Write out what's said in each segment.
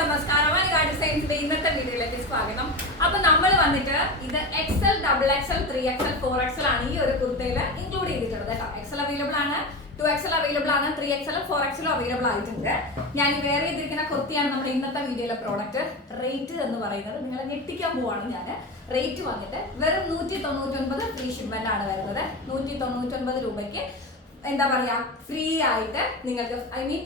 നമസ്കാരം. ഗാഡി സയൻസിന്റെ ഇന്നത്തെ വീഡിയോയിലേക്ക് സ്വാഗതം. അപ്പൊ നമ്മൾ വന്നിട്ട് ഇത് XL double XL three XL four XL ആണ് ഈ ഒരു കുർത്തയിൽ ഇൻക്ലൂഡ് ചെയ്തിട്ടുള്ളത് കേട്ടോ. എക്സൽ അവൈലബിൾ ആണ് ടു എക്സൽ അവൈലബിൾ ആണ് ത്രീ എക്സലും ഫോർ എക്സലും അവൈലബിൾ ആയിട്ടുണ്ട്. ഞാൻ വേറെ ചെയ്തിരിക്കുന്ന കുർത്തിയാണ് നമ്മുടെ ഇന്നത്തെ വീഡിയോയിലെ പ്രോഡക്റ്റ് റേറ്റ് എന്ന് പറയുന്നത്. നിങ്ങളെ ഞെട്ടിക്കാൻ പോവാണ് ഞാൻ റേറ്റ് വന്നിട്ട് വെറും നൂറ്റി തൊണ്ണൂറ്റൊൻപത് ഫ്രീ ഷിപ്മെന്റ് ആണ് വരുന്നത്. നൂറ്റി തൊണ്ണൂറ്റൊൻപത് രൂപയ്ക്ക് എന്താ പറയാ ഫ്രീ ആയിട്ട് നിങ്ങൾക്ക് ഐ മീൻ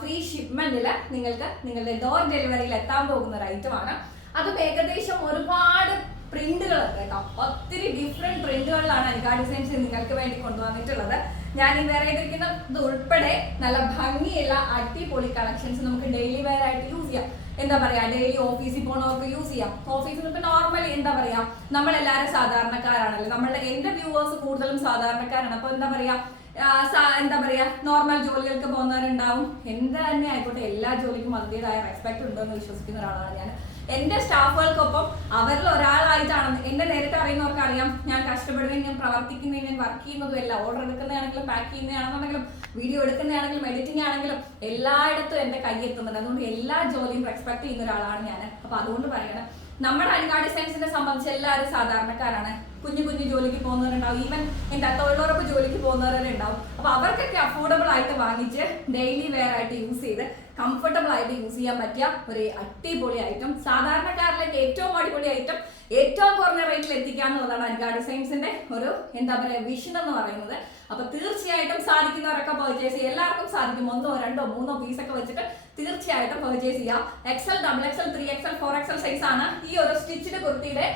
ഫ്രീ ഷിപ്മെന്റിൽ നിങ്ങൾക്ക് നിങ്ങളുടെ ഡോർ ഡെലിവറിയിൽ എത്താൻ പോകുന്ന ഒരു ഐറ്റമാണ് അതും ഏകദേശം ഒരുപാട് പ്രിന്റുകൾ കേട്ടോ. ഒത്തിരി ഡിഫറെന്റ് പ്രിന്റുകളിലാണ് അനികാ ഡിസൈൻസ് നിങ്ങൾക്ക് വേണ്ടി കൊണ്ടുവന്നിട്ടുള്ളത്. ഞാൻ ഈ വേറെ ചെയ്തിരിക്കുന്ന ഇത് ഉൾപ്പെടെ നല്ല ഭംഗിയുള്ള അടിപൊളി കളക്ഷൻസ് നമുക്ക് ഡെയിലി വെയർ ആയിട്ട് യൂസ് ചെയ്യാം. എന്താ പറയാ ഡെയിലി ഓഫീസിൽ പോണവർക്ക് യൂസ് ചെയ്യാം. ഓഫീസിൽ ഇപ്പൊ നോർമലി എന്താ പറയാ നമ്മളെല്ലാരും സാധാരണക്കാരാണല്ലോ. നമ്മളുടെ എന്റെ വ്യൂവേഴ്സ് കൂടുതലും സാധാരണക്കാരാണ്. അപ്പൊ എന്താ പറയാ എന്താ പറയാ നോർമൽ ജോലികൾക്ക് പോകുന്നവരുണ്ടാവും. എന്ത് തന്നെ ആയിക്കോട്ടെ എല്ലാ ജോലിക്കും അതിന്റെതായ റെസ്പെക്ട് ഉണ്ടെന്ന് വിശ്വസിക്കുന്ന ഒരാളാണ് ഞാൻ. എന്റെ സ്റ്റാഫുകൾക്കൊപ്പം അവരിൽ ഒരാളായിട്ടാണ്. എന്നെ നേരിട്ട് അറിയുന്നവർക്ക് അറിയാം. ഞാൻ കഷ്ടപ്പെടുകയും ഞാൻ പ്രവർത്തിക്കുന്നതും ഞാൻ വർക്ക് ചെയ്യുന്നതും എല്ലാം. ഓർഡർ എടുക്കുന്നതാണെങ്കിലും പാക്ക് ചെയ്യുന്നതാണെന്നുണ്ടെങ്കിലും വീഡിയോ എടുക്കുന്നതാണെങ്കിലും എഡിറ്റിംഗ് ആണെങ്കിലും എല്ലായിടത്തും എന്റെ കൈ എത്തുന്നുണ്ട് അതുകൊണ്ട് എല്ലാ ജോലിയും റെസ്പെക്ട് ചെയ്യുന്ന ഒരാളാണ് ഞാൻ. അപ്പൊ അതുകൊണ്ട് പറയണം നമ്മുടെ അനികാ സയൻസിനെ സംബന്ധിച്ച് എല്ലാവരും സാധാരണക്കാരാണ്. കുഞ്ഞു കുഞ്ഞു ജോലിക്ക് പോകുന്നവരുണ്ടാവും. ഈവൻ എന്താ തൊഴിലുറപ്പ് ജോലിക്ക് പോകുന്നവരുണ്ടാവും അപ്പൊ അവർക്കൊക്കെ അഫോർഡബിൾ ആയിട്ട് വാങ്ങിച്ച് ഡെയിലി വെയർ ആയിട്ട് യൂസ് ചെയ്ത് കംഫർട്ടബിൾ ആയിട്ട് യൂസ് ചെയ്യാൻ പറ്റിയ ഒരു അടിപൊളി ഐറ്റം സാധാരണക്കാരിലേക്ക് ഏറ്റവും അടിപൊളി ഐറ്റം ഏറ്റവും കുറഞ്ഞ റേറ്റിൽ എത്തിക്കുക എന്നുള്ളതാണ് അനികാ ഡിസൈൻസിന്റെ ഒരു എന്താ പറയുക വിഷൻ എന്ന് പറയുന്നത്. അപ്പൊ തീർച്ചയായിട്ടും സാധിക്കുന്നവരൊക്കെ പർച്ചേസ് എല്ലാവർക്കും സാധിക്കും. ഒന്നോ രണ്ടോ മൂന്നോ പീസൊക്കെ വെച്ചിട്ട് തീർച്ചയായിട്ടും പെർച്ചേസ് ചെയ്യാം. XL double XL three XL four XL size ആണ് ഈ ഒരു സ്റ്റിച്ചിന്റെ കുർത്തിയുടെ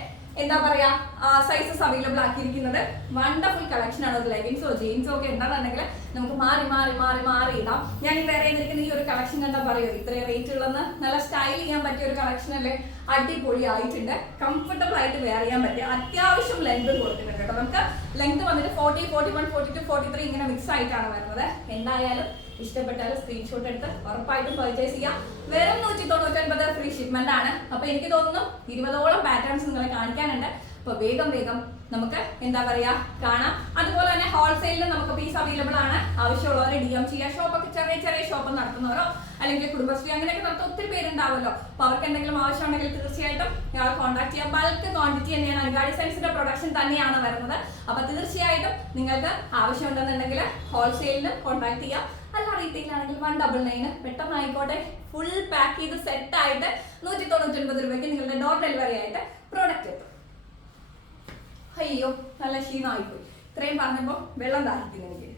എന്താ പറയാ സൈസസ് അവൈലബിൾ ആക്കിയിരിക്കുന്നത്. വണ്ടർഫുൾ കളക്ഷൻ ആണ്. ലെഗിൻസോ ജീൻസോ ഒക്കെ എന്താണെന്നുണ്ടെങ്കിൽ നമുക്ക് മാറി മാറി മാറി മാറി ഇടാം. ഞാൻ ഈ വേറെ ഈ ഒരു കളക്ഷൻ എന്താ പറയുക ഇത്രയും റേറ്റ് ഉള്ളെന്ന് നല്ല സ്റ്റൈൽ ചെയ്യാൻ പറ്റിയ ഒരു കളക്ഷൻ അല്ലേ? അടിപൊളി ആയിട്ടുണ്ട് കംഫർട്ടബിൾ ആയിട്ട് വെയർ ചെയ്യാൻ പറ്റിയ അത്യാവശ്യം ലെങ്ത് കൊടുത്തിട്ടുണ്ട് കേട്ടോ. നമുക്ക് ലെങ്ത് വന്നിട്ട് forty forty one forty two forty three ഇങ്ങനെ മിക്സ് ആയിട്ടാണ് വരുന്നത്. എന്തായാലും ഇഷ്ടപ്പെട്ടാൽ സ്ക്രീൻഷോട്ട് എടുത്ത് ഉറപ്പായിട്ടും പർച്ചേസ് ചെയ്യാം. വെറും നൂറ്റി തൊണ്ണൂറ്റൊൻപത് ഫ്രീ ഷിപ്മെന്റ് ആണ്. അപ്പൊ എനിക്ക് തോന്നുന്നു ഇരുപതോളം പാറ്റേൺസ് നിങ്ങളെ കാണിക്കാനുണ്ട്. അപ്പൊ വേഗം വേഗം നമുക്ക് എന്താ പറയാ കാണാം. അതുപോലെ തന്നെ ഹോൾസെയിലിൽ നമുക്ക് പീസ് അവൈലബിൾ ആണ്. ആവശ്യമുള്ളവരെ ഡി എം ചെയ്യാം. ഷോപ്പൊക്കെ ചെറിയ ചെറിയ ഷോപ്പ് നടത്തുന്നവരോ അല്ലെങ്കിൽ കുടുംബശ്രീ അങ്ങനെയൊക്കെ നടത്തുന്ന ഒത്തിരി പേരുണ്ടാവുമല്ലോ അപ്പൊ അവർക്ക് എന്തെങ്കിലും ആവശ്യമുണ്ടെങ്കിൽ തീർച്ചയായിട്ടും ഞങ്ങൾ കോൺടാക്ട് ചെയ്യാം. ബൾക്ക് ക്വാണ്ടിറ്റി തന്നെയാണ്. അൻഗാഡി സയൻസിന്റെ പ്രൊഡക്ഷൻ തന്നെയാണ് വരുന്നത്. അപ്പൊ തീർച്ചയായിട്ടും നിങ്ങൾക്ക് ആവശ്യമുണ്ടെന്നുണ്ടെങ്കിൽ ഹോൾസെയിലിന് കോൺടാക്ട് ചെയ്യാം. അല്ല റീറ്റെയിലാണെങ്കിൽ വൺ ഡബിൾ നയന് പെട്ടെന്ന് ആയിക്കോട്ടെ. ഫുൾ പാക്ക് ചെയ്ത് സെറ്റ് ആയിട്ട് നൂറ്റി തൊണ്ണൂറ്റി ഒൻപത് രൂപയ്ക്ക് നിങ്ങളുടെ ഡോർ ഡെലിവറി ആയിട്ട് പ്രോഡക്റ്റ് എത്തും. അയ്യോ നല്ല ക്ഷീണമായിപ്പോയി. ഇത്രയും പറഞ്ഞപ്പോൾ വെള്ളം ദാഹിക്കുന്നു എനിക്ക്.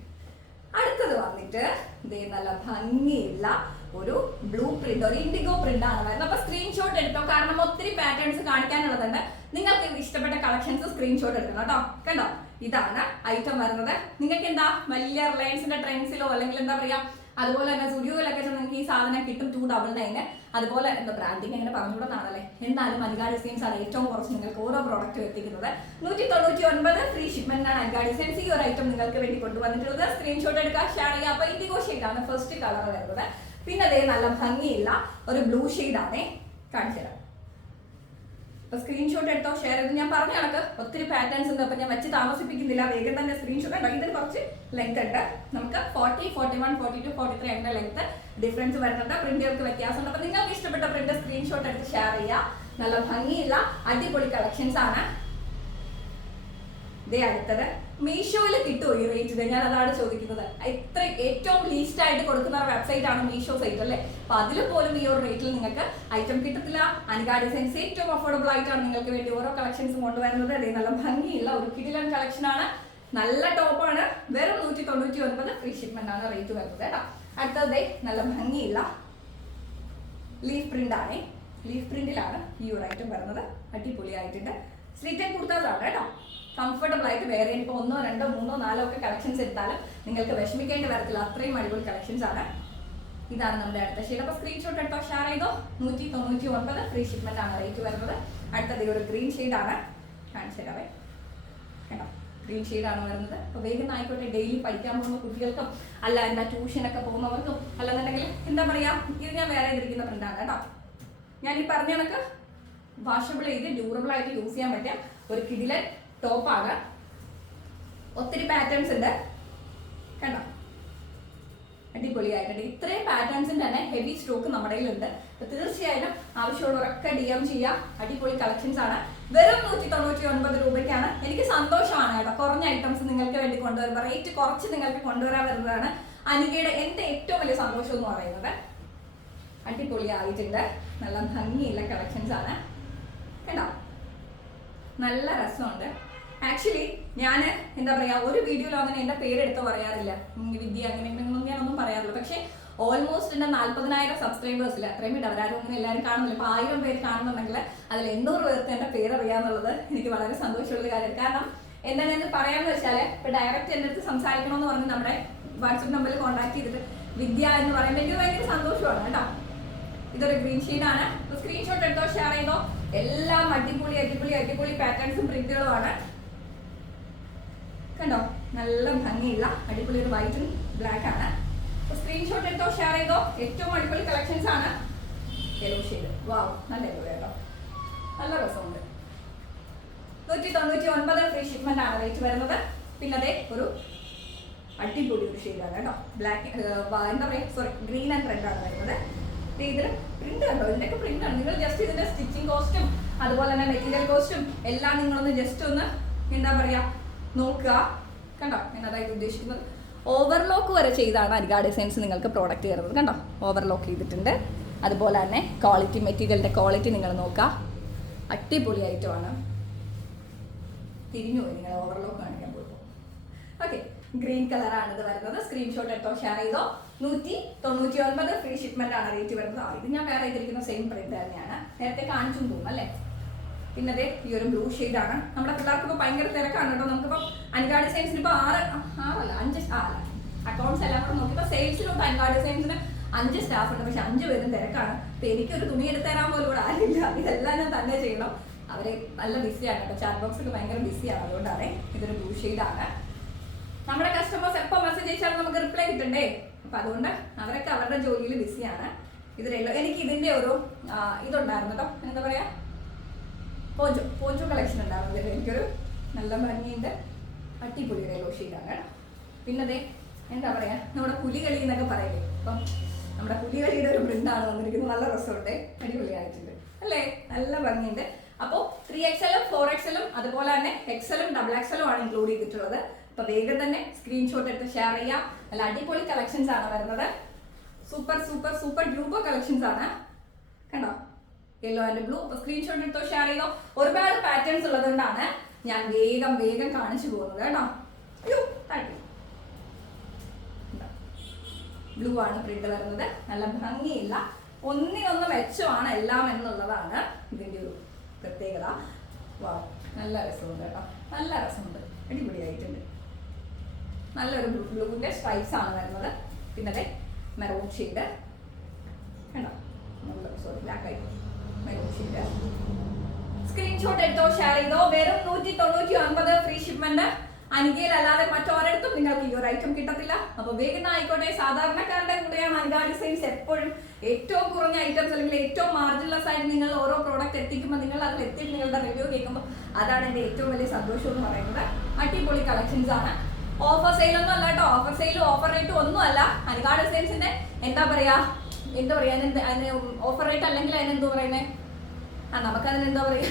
അടുത്തത് വന്നിട്ട് ഇതേ നല്ല ഭംഗിയുള്ള ഒരു ബ്ലൂ പ്രിന്റ് ഒരു ഇൻഡിഗോ പ്രിന്റ് ആണ് വരുന്നത്. അപ്പൊ സ്ക്രീൻഷോട്ട് എടുത്തോ? കാരണം ഒത്തിരി പാറ്റേൺസ് കാണിക്കാനുള്ളതുണ്ട്. നിങ്ങൾക്ക് ഇഷ്ടപ്പെട്ട കളക്ഷൻസ് സ്ക്രീൻഷോട്ട് എടുക്കണം കേട്ടോ. കണ്ടോ? ഇതാണ് ഐറ്റം വരുന്നത്. നിങ്ങൾക്ക് എന്താ വലിയ റിലയൻസിന്റെ ട്രെൻഡ്സിലോ അല്ലെങ്കിൽ എന്താ പറയാ? അതുപോലെ തന്നെ സ്റ്റുഡിയോയിലൊക്കെ ചെന്ന് നിങ്ങൾക്ക് ഈ സാധനം കിട്ടും ടു ഡബിൾ നയന് അതുപോലെ എന്താ ബ്രാൻഡിങ് അങ്ങനെ പറഞ്ഞുകൂടെന്നാണല്ലേ? എന്നാലും അനികാ ഡിസൈൻസ് ആണ് ഏറ്റവും കുറച്ച് നിങ്ങൾക്ക് ഓരോ പ്രോഡക്റ്റും എത്തിക്കുന്നത്. നൂറ്റി തൊണ്ണൂറ്റി ഒൻപത് ഫ്രീ ഷിപ്മെന്റ് ആണ് അനികാ ഡിസൈൻസ് ഈ ഒരു ഐറ്റം നിങ്ങൾക്ക് വേണ്ടി കൊണ്ടുവന്നിട്ടുള്ളത്. സ്ക്രീൻഷോട്ട് എടുക്കുക ഷെയർ ചെയ്യുക അപ്പൊ ഇൻഡിഗോ ആണ് ഫസ്റ്റ് കളർ വരുന്നത്. പിന്നെ അതേ നല്ല ഭംഗിയുള്ള ഒരു ബ്ലൂ ആണ് കാണിച്ചു തരാം അപ്പൊ സ്ക്രീൻഷോട്ട് എടുത്തോ? ഷെയർ ചെയ്ത്? ഞാൻ പറഞ്ഞ കണക്ക്. ഒത്തിരി പാറ്റേൺസ് ഉണ്ട്. അപ്പൊ ഞാൻ വെച്ച് താമസിപ്പിക്കുന്നില്ല. വേഗം തന്നെ സ്ക്രീൻഷോട്ട് ഉണ്ടോ ഇതിന് കുറച്ച് ലെങ്ത് ഉണ്ട്. നമുക്ക് forty forty one forty two forty three എന്ന ലെങ്ത് ഡിഫറൻസ് വരുന്നുണ്ട് പ്രിന്റുകൾക്ക് വ്യത്യാസമുണ്ട്. അപ്പൊ നിങ്ങൾക്ക് ഇഷ്ടപ്പെട്ട പ്രിന്റ് സ്ക്രീൻഷോട്ട് എടുത്ത് ഷെയർ ചെയ്യുക നല്ല ഭംഗിയുള്ള അടിപൊളി കളക്ഷൻസ് ആണ്. ദേ അടുത്തത്. മീഷോയിൽ കിട്ടുമോ ഈ റേറ്റ് ഞാൻ അതാണ് ചോദിക്കുന്നത്. ഇത്ര ഏറ്റവും ലീസ്റ്റ് ആയിട്ട് കൊടുക്കുന്ന വെബ്സൈറ്റ് ആണ് മീഷോ സൈറ്റ് അല്ലേ? അപ്പൊ അതിൽ പോലും ഈ ഒരു റേറ്റിൽ നിങ്ങൾക്ക് ഐറ്റം കിട്ടത്തില്ല. അനുകാ ഡിസൈൻസ് ഏറ്റവും അഫോർഡബിൾ ആയിട്ടാണ് നിങ്ങൾക്ക് വേണ്ടി ഓരോ കളക്ഷൻസും കൊണ്ടുവരുന്നത്. അതേ നല്ല ഭംഗിയുള്ള ഒരു കിടിലൻ കളക്ഷൻ ആണ്. നല്ല ടോപ്പാണ് വെറും നൂറ്റി തൊണ്ണൂറ്റി ഒൻപത് ഫ്രീ ഷിപ്മെന്റ് ആണ് റേറ്റ് വരുന്നത് കേട്ടോ. അടുത്തത് നല്ല ഭംഗിയുള്ള ലീഫ് പ്രിന്റ് ആണ്. ലീഫ് പ്രിന്റിലാണ് ഈ ഒരു ഐറ്റം വരുന്നത്. അടിപൊളിയായിട്ടുണ്ട്. കുർത്താസ് ആണ് കേട്ടോ. കംഫർട്ടബിൾ ആയിട്ട് വേറെ ഇപ്പോൾ ഒന്നോ രണ്ടോ മൂന്നോ നാലോ ഒക്കെ കളക്ഷൻസ് എടുത്താലും നിങ്ങൾക്ക് വിഷമിക്കേണ്ടി വരത്തില്ല അത്രയും അടിപൊളി കളക്ഷൻസ് ആണ്. ഇതാണ് നമ്മുടെ അടുത്ത ഷെയ്ഡ് അപ്പോൾ സ്ക്രീൻഷോട്ട് എടുത്തോ? ഷെയർ ചെയ്തോ? നൂറ്റി തൊണ്ണൂറ്റി ഒൻപത്. ഫ്രീ ഷിപ്മെന്റ് ആണ് റേറ്റ് വരുന്നത്. അടുത്തത് ഒരു ഗ്രീൻ ആണ്. കാണിച്ചു തരാവേ കേട്ടോ ഗ്രീൻ ആണ് വരുന്നത്. അപ്പോൾ വേഗം ആയിക്കോട്ടെ ഡെയിലി പഠിക്കാൻ പോകുന്ന കുട്ടികൾക്കും അല്ല എന്താ ട്യൂഷനൊക്കെ പോകുന്നവർക്കും അല്ലെന്നുണ്ടെങ്കിൽ എന്താ പറയാ? ഇത് ഞാൻ വേറെ ചെയ്തിരിക്കുന്ന പ്രിന്റാണ് കേട്ടോ. ഞാൻ ഈ പറഞ്ഞ കണക്ക് വാഷബിൾ ചെയ്ത് ഡ്യൂറബിൾ ആയിട്ട് യൂസ് ചെയ്യാൻ പറ്റിയ ഒരു കിടിലൻ ടോപ്പാണ്. ഒത്തിരി പാറ്റേൺസ് ഉണ്ട്. കണ്ടോ? അടിപൊളിയായിട്ടുണ്ട്. ഇത്രയും പാറ്റേൺസിന് തന്നെ ഹെവി സ്റ്റോക്ക് നമ്മുടെ കയ്യിലുണ്ട്. അപ്പൊ തീർച്ചയായിട്ടും ആവശ്യമുള്ളവരൊക്കെ ഡി എം ചെയ്യാം. അടിപൊളി കളക്ഷൻസ് ആണ്. വെറും നൂറ്റി തൊണ്ണൂറ്റി ഒൻപത് രൂപയ്ക്കാണ്. എനിക്ക് സന്തോഷമാണ് കേട്ടോ. കുറഞ്ഞ ഐറ്റംസ് നിങ്ങൾക്ക് വേണ്ടി കൊണ്ടുവരുമ്പോൾ റേറ്റ് കുറച്ച് നിങ്ങൾക്ക് കൊണ്ടുവരാൻ വരുന്നതാണ്. അനികയുടെ എന്റെ ഏറ്റവും വലിയ സന്തോഷം എന്ന് പറയുന്നത് അടിപൊളിയായിട്ടുണ്ട്. നല്ല ഭംഗിയുള്ള കളക്ഷൻസ് ആണ്. കേട്ടോ നല്ല രസമുണ്ട്. ആക്ച്വലി ഞാൻ എന്താ പറയാ ഒരു വീഡിയോയിൽ അങ്ങനെ എന്റെ പേരെടുത്ത് പറയാറില്ല. വിദ്യ അങ്ങനെ ഒന്നും പറയാറില്ല. പക്ഷെ ഓൾമോസ്റ്റ് എന്റെ നാല്പതിനായിരം സബ്സ്ക്രൈബേഴ്സിൽ അത്രയും ഇല്ല അവരാരും അങ്ങനെ എല്ലാവരും കാണുന്നില്ല. ഇപ്പൊ ആയിരം പേര് കാണുന്നുണ്ടെങ്കിൽ അതിൽ എണ്ണൂറ് പേർക്ക് എന്റെ പേരറിയാന്നുള്ളത് എനിക്ക് വളരെ സന്തോഷമുള്ള കാര്യമാണ് കാരണം എന്താണ് എന്ന് പറയാന്ന് വെച്ചാൽ ഇപ്പൊ ഡയറക്റ്റ് എന്റെ അടുത്ത് സംസാരിക്കണമെന്ന് പറഞ്ഞ് നമ്മുടെ വാട്സപ്പ് നമ്പറിൽ കോൺടാക്ട് ചെയ്തിട്ട് വിദ്യ എന്ന് പറയുമ്പോൾ എനിക്ക് ഭയങ്കര സന്തോഷമാണ് കേട്ടോ. ഇതൊരു ഗ്രീൻ ആണ്. സ്ക്രീൻഷോട്ട് എടുത്തോ ഷെയർ ചെയ്തോ എല്ലാം അടിപൊളി അടിപൊളി അടിപൊളി പാറ്റേൺസും പ്രിന്റുകളുമാണ് കണ്ടോ? നല്ല ഭംഗിയുള്ള അടിപൊളി ഒരു വൈറ്റും ബ്ലാക്ക് ആണ്. സ്ക്രീൻഷോട്ട് എടുത്തോ ഷെയർ ചെയ്തോ? ഏറ്റവും അടിപൊളി കളക്ഷൻസ് ആണ്. വാവ് നല്ല കേട്ടോ. നല്ല രസമുണ്ട്. നൂറ്റി തൊണ്ണൂറ്റി ഒൻപത് ഫ്രീ ഷിപ്മെന്റ് ആണ് റേറ്റ് വരുന്നത്. പിന്നെ ഒരു അടിപൊളി ഒരു ഷെയ്ഡാണ് കേട്ടോ. ബ്ലാക്ക് എന്താ പറയുക സോറി ഗ്രീൻ ആൻഡ് റെഡ് ആണ് വരുന്നത്. ഇതിന് പ്രിന്റ് കണ്ടോ ഇതിന്റെയൊക്കെ പ്രിന്റ് ആണ്. നിങ്ങൾ ജസ്റ്റ് ഇതിന്റെ സ്റ്റിച്ചിങ് കോസ്റ്റും അതുപോലെ തന്നെ മെറ്റീരിയൽ കോസ്റ്റും എല്ലാം നിങ്ങളൊന്ന് ജസ്റ്റ് ഒന്ന് എന്താ പറയാ നോക്കുക. കണ്ടോ? ഞാൻ അതായത് ഉദ്ദേശിക്കുന്നത് ഓവർലോക്ക് വരെ ചെയ്താണ് അരികാ ഡിസൈൻസ് നിങ്ങൾക്ക് പ്രോഡക്റ്റ് തരുന്നത്. കണ്ടോ? ഓവർലോക്ക് ചെയ്തിട്ടുണ്ട്. അതുപോലെ തന്നെ ക്വാളിറ്റി മെറ്റീരിയലിന്റെ ക്വാളിറ്റി നിങ്ങൾ നോക്കുക. അടിപൊളി തിരിഞ്ഞു പോയി. നിങ്ങൾ ഓവർലോക്ക് കാണിക്കാൻ പോകുമ്പോൾ ഓക്കെ ഗ്രീൻ കളറാണ് ഇത് വരുന്നത്. സ്ക്രീൻഷോട്ട് എടുത്തോ? ഷെയർ ചെയ്തോ? നൂറ്റി തൊണ്ണൂറ്റി ഒൻപത് ഫ്രീ ഷിപ്മെന്റ് ആണ് റേറ്റ് വരുന്നത്. ഇത് ഞാൻ വേറെ ചെയ്തിരിക്കുന്ന സെയിം പ്രിന്റ് തന്നെയാണ്. നേരത്തെ കാണിച്ചും പോകും അല്ലേ? പിന്നെ ഈ ഒരു ബ്ലൂ ആണ്. നമ്മുടെ പിള്ളേർക്ക് ഭയങ്കര തിരക്കാണ് കേട്ടോ. നമുക്കിപ്പോ അൻകാ സയൻസിന് ഇപ്പോൾ ആറ് ആറല്ല അഞ്ച് അല്ല. അക്കൗണ്ട്സ് എല്ലാം കൂടെ നോക്കിയപ്പോൾ സെയിൽസിലോട്ട് അൻകാ സയൻസിന് അഞ്ച് സ്റ്റാഫ് ഉണ്ട്. പക്ഷെ അഞ്ച് പേരും തിരക്കാണ്. അപ്പൊ എനിക്കൊരു തുണി എടുത്തരാൻ പോലും ഇവിടെ ആരില്ല ഇതെല്ലാം ഞാൻ തന്നെ ചെയ്യണം. അവർ നല്ല ബിസിയാണ് കേട്ടോ. ചാറ്റ് ബോക്സ് ഒക്കെ ഭയങ്കര ബിസിയാണ് അതുകൊണ്ടാണ് ഇതൊരു ബ്ലൂ ആണ്. നമ്മുടെ കസ്റ്റമേഴ്സ് എപ്പോൾ മെസ്സേജ് അയച്ചാലും നമുക്ക് റിപ്ലൈ കിട്ടണ്ടേ? അപ്പൊ അതുകൊണ്ട് അവരൊക്കെ അവരുടെ ജോലിയിൽ ബിസിയാണ് ഇതിലെല്ലാം എനിക്ക് ഇതിന്റെ ഒരു ഇതുണ്ടായിരുന്നു കേട്ടോ. എന്താ പറയാ? പോഞ്ചോ പോഞ്ചോ കളക്ഷൻ ഉണ്ടായിരുന്നു ഇതിൽ എനിക്കൊരു നല്ല ഭംഗിയുണ്ട്. അട്ടിപ്പൊടി ഒരു ലോഷ് ഷെയ്ഡാണ് കേട്ടോ. പിന്നെ അതെ എന്താ പറയാ? നമ്മുടെ പുലികളി എന്നൊക്കെ പറയില്ലേ? അപ്പം നമ്മുടെ പുലികളിയുടെ ഒരു പ്രിന്റാണ് വന്നിരിക്കുന്നത് നല്ല രസമുണ്ട്. അടിപൊളിയായിട്ടുണ്ട്. അല്ലേ? നല്ല ഭംഗിയുണ്ട്. അപ്പോൾ ത്രീ എക്സലും ഫോർ എക്സലും അതുപോലെ തന്നെ എക്സലും ഡബിൾ എക്സലും ആണ് ഇൻക്ലൂഡ് ചെയ്തിട്ടുള്ളത്. അപ്പൊ വേഗം തന്നെ സ്ക്രീൻഷോട്ട് എടുത്ത് ഷെയർ ചെയ്യാം. നല്ല അടിപൊളി കളക്ഷൻസ് ആണ് വരുന്നത്. Super super super group collections ആണ്. കണ്ടോ? യെല്ലോ ആൻഡ് ബ്ലൂ അപ്പൊ സ്ക്രീൻഷോട്ട് എടുത്തോ ഷെയർ ചെയ്തോ? ഒരുപാട് പാറ്റേൺസ് ഉള്ളതുകൊണ്ടാണ് ഞാൻ വേഗം വേഗം കാണിച്ചു പോകുന്നത് കേട്ടോ. ബ്ലൂ ആണ് പ്രിന്റ് വരുന്നത്. നല്ല ഭംഗിയില്ല. ഒന്നിനൊന്ന് മെച്ചമാണ് എല്ലാം എന്നുള്ളതാണ് ഇതിന്റെ ഒരു പ്രത്യേകത. വാ നല്ല രസമുണ്ട് കേട്ടോ. നല്ല രസമുണ്ട്. അടിപൊളിയായിട്ടുണ്ട് നല്ലൊരു ബ്ലൂവിന്റെ സ്ട്രൈപ്സ് ആണ് വരുന്നത്. പിന്നെ മെറൂൺ ഷെയ്ഡ് കണ്ടോ? സോറി ബ്ലാക്ക് ആയിട്ട് സ്ക്രീൻഷോട്ട് എടുത്തോ ഷെയർ ചെയ്തോ. വെറും നൂറ്റി തൊണ്ണൂറ്റി ഒൻപത് ഫ്രീ ഷിപ്മെന്റ് അനികയിൽ അല്ലാതെ മറ്റൊരിടത്തും നിങ്ങൾക്ക് ഈ ഒരു ഐറ്റം കിട്ടത്തില്ല. അപ്പൊ വേഗം ആയിക്കോട്ടെ. സാധാരണക്കാരുടെ കൂടെയാണ് അനിക ഡിസൈൻസ് എപ്പോഴും ഏറ്റവും കുറഞ്ഞ ഐറ്റംസ് അല്ലെങ്കിൽ ഏറ്റവും മാർജിനസ് ആയിട്ട് നിങ്ങൾ ഓരോ പ്രോഡക്റ്റ് എത്തിക്കുമ്പോൾ നിങ്ങൾ അതിൽ എത്തിയിട്ട് നിങ്ങളുടെ റിവ്യൂ കേൾക്കുമ്പോൾ അതാണ് എന്റെ ഏറ്റവും വലിയ സന്തോഷം എന്ന് പറയുന്നത്. അടിപൊളി കളക്ഷൻസ് ആണ്. ഓഫർ സെയിൽ ഒന്നും അല്ല കേട്ടോ. ഓഫർ സെയിലും ഓഫർ റേറ്റും ഒന്നും അല്ല. അനിക ഡിസൈൻസിന്റെ എന്താ പറയാ? എന്താ പറയാ അതിന് അതിന് ഓഫർ റേറ്റ് അല്ലെങ്കിൽ അതിനെന്തോ പറയുന്നത് ആ നമുക്ക് അതിന് എന്താ പറയാ?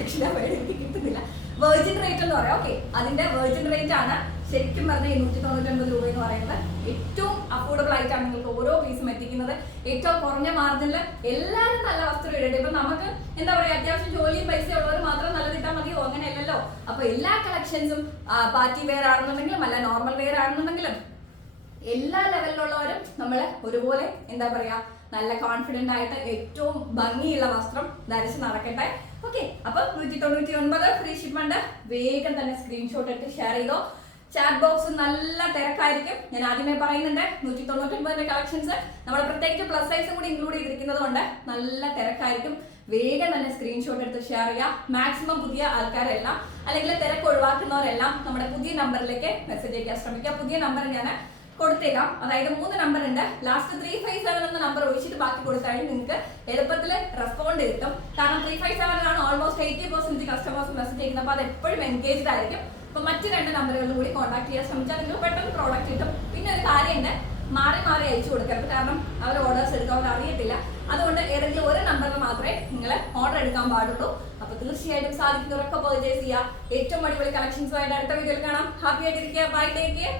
ആക്ച്വലി കിട്ടുന്നില്ല. വെർജിൻ റേറ്റ് എന്ന് പറയാം. ഓക്കെ അതിന്റെ വെർജിൻ റേറ്റ് ആണ് ശരിക്കും പറഞ്ഞ നൂറ്റി തൊണ്ണൂറ്റി ഒൻപത് രൂപ എന്ന് പറയുന്നത്. ഏറ്റവും അഫോർഡബിൾ ആയിട്ടാണ് നിങ്ങൾക്ക് ഓരോ പീസും എത്തിക്കുന്നത്. ഏറ്റവും കുറഞ്ഞ മാർജിനിൽ എല്ലാവരും നല്ല വസ്ത്രം ഇടട്ടെ ഇപ്പൊ നമുക്ക് എന്താ പറയാ അത്യാവശ്യം ജോലിയും പൈസ ഉള്ളവർ മാത്രം നല്ലത് ഇട്ടാൽ മതിയോ? അങ്ങനെയല്ലല്ലോ. അപ്പൊ എല്ലാ കളക്ഷൻസും പാർട്ടി വെയർ ആണെന്നുണ്ടെങ്കിലും അല്ല നോർമൽ വെയർ ആണെന്നുണ്ടെങ്കിലും എല്ലാ ലെവലിലുള്ളവരും നമ്മൾ ഒരുപോലെ എന്താ പറയാ നല്ല കോൺഫിഡന്റ് ആയിട്ട് ഏറ്റവും ഭംഗിയുള്ള വസ്ത്രം ധരിച്ച് നടക്കട്ടെ. ഓക്കെ അപ്പൊ നൂറ്റി തൊണ്ണൂറ്റി ഒൻപത് ഫ്രീ ഷിപ്മെന്റ് വേഗം തന്നെ സ്ക്രീൻഷോട്ട് എടുത്ത് ഷെയർ ചെയ്തോ. ചാറ്റ് ബോക്സ് നല്ല തിരക്കായിരിക്കും. ഞാൻ ആദ്യമേ പറയുന്നുണ്ട് നൂറ്റി തൊണ്ണൂറ്റി ഒൻപതിന്റെ കളക്ഷൻസ് നമ്മൾ പ്രത്യേകിച്ച് പ്ലസ് സൈസും കൂടി ഇൻക്ലൂഡ് ചെയ്തിരിക്കുന്നത് കൊണ്ട് നല്ല തിരക്കായിരിക്കും. വേഗം തന്നെ സ്ക്രീൻഷോട്ട് എടുത്ത് ഷെയർ ചെയ്യുക മാക്സിമം പുതിയ ആൾക്കാരെല്ലാം അല്ലെങ്കിൽ തിരക്ക് ഒഴിവാക്കുന്നവരെല്ലാം നമ്മുടെ പുതിയ നമ്പറിലേക്ക് മെസ്സേജ് അയക്കാൻ ശ്രമിക്കുക പുതിയ നമ്പർ ഞാൻ കൊടുത്തേക്കാം. അതായത് മൂന്ന് നമ്പർ ഉണ്ട്. ലാസ്റ്റ് ത്രീ ഫൈവ് സെവൻ എന്ന നമ്പർ ഒഴിച്ചിട്ട് ബാക്കി കൊടുത്താൽ നിങ്ങൾക്ക് എളുപ്പത്തിൽ റെസ്പോണ്ട് കിട്ടും. കാരണം three five സെവനിലാണ് almost eighty percent customers message ചെയ്യുന്നത് അപ്പോൾ അത് എപ്പോഴും എൻഗേജ്ഡ് ആയിരിക്കും. അപ്പോൾ മറ്റു രണ്ട് നമ്പറുകളിലും കൂടി കോൺടാക്ട് ചെയ്യാൻ ശ്രമിച്ചാൽ നിങ്ങൾക്ക് പെട്ടെന്ന് പ്രോഡക്റ്റ് കിട്ടും. പിന്നെ ഒരു കാര്യമുണ്ട്. മാറി മാറി അയച്ചു കൊടുക്കരുത്. കാരണം അവർ ഓർഡേഴ്സ് എടുക്കാൻ അവർ അറിയത്തില്ല. അതുകൊണ്ട് ഏതെങ്കിലും ഒരു നമ്പറിൽ മാത്രമേ നിങ്ങൾ ഓർഡർ എടുക്കാൻ പാടുള്ളൂ. അപ്പൊ തീർച്ചയായിട്ടും സാധിക്കുന്നവരൊക്കെ പെർച്ചേസ് ചെയ്യുക. ഏറ്റവും അടിപൊളി കളക്ഷൻസുമായിട്ട് അടുത്ത വീഡിയോയിൽ കാണാം. ഹാപ്പി ആയിട്ടിരിക്കുക. Bye take care